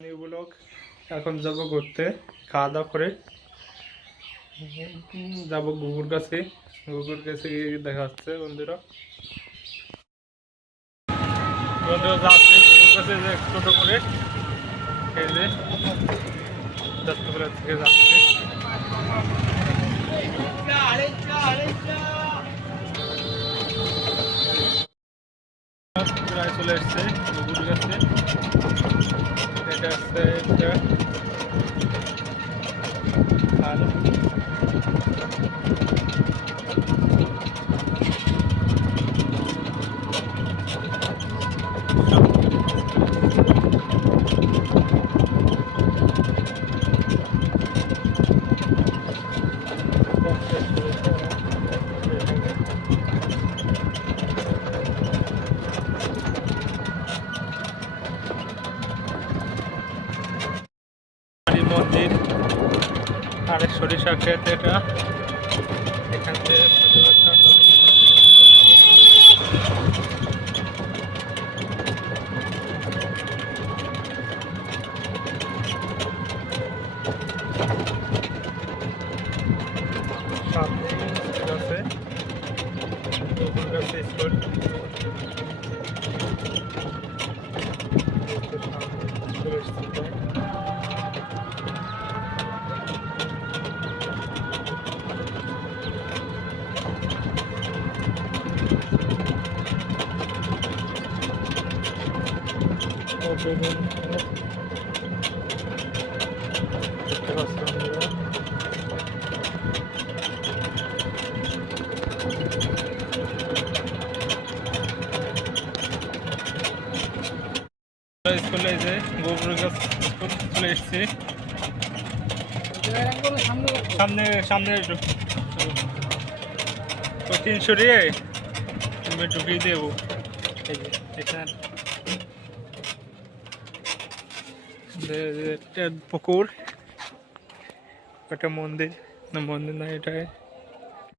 এগুলো এখন যাব ঘুরতে, খাওয়া দাওয়া করে। যাব গুগুর কাছে গুগুর কাছে দেখা যাচ্ছে বন্ধুরা। বন্ধুরা যাচ্ছে টোটো করে থেকে যাচ্ছে প্রায় চলে এসছে গুগুর কাছে এটা হচ্ছে একটা খাল কালী মন্দির আরেক সরিষা ক্ষেত এটা। এখান থেকে। সামনে স্কুল। ওকে দেখতে পাচ্ছি আমরা স্কুলে স্কুল চলে এসেছি সামনে সামনে তো তিন সরিয়ে তুমি ঢুকিয়ে দেবো। এই যে, এখানে। একটা পুকুর একটা মন্দির না মন্দির না এটা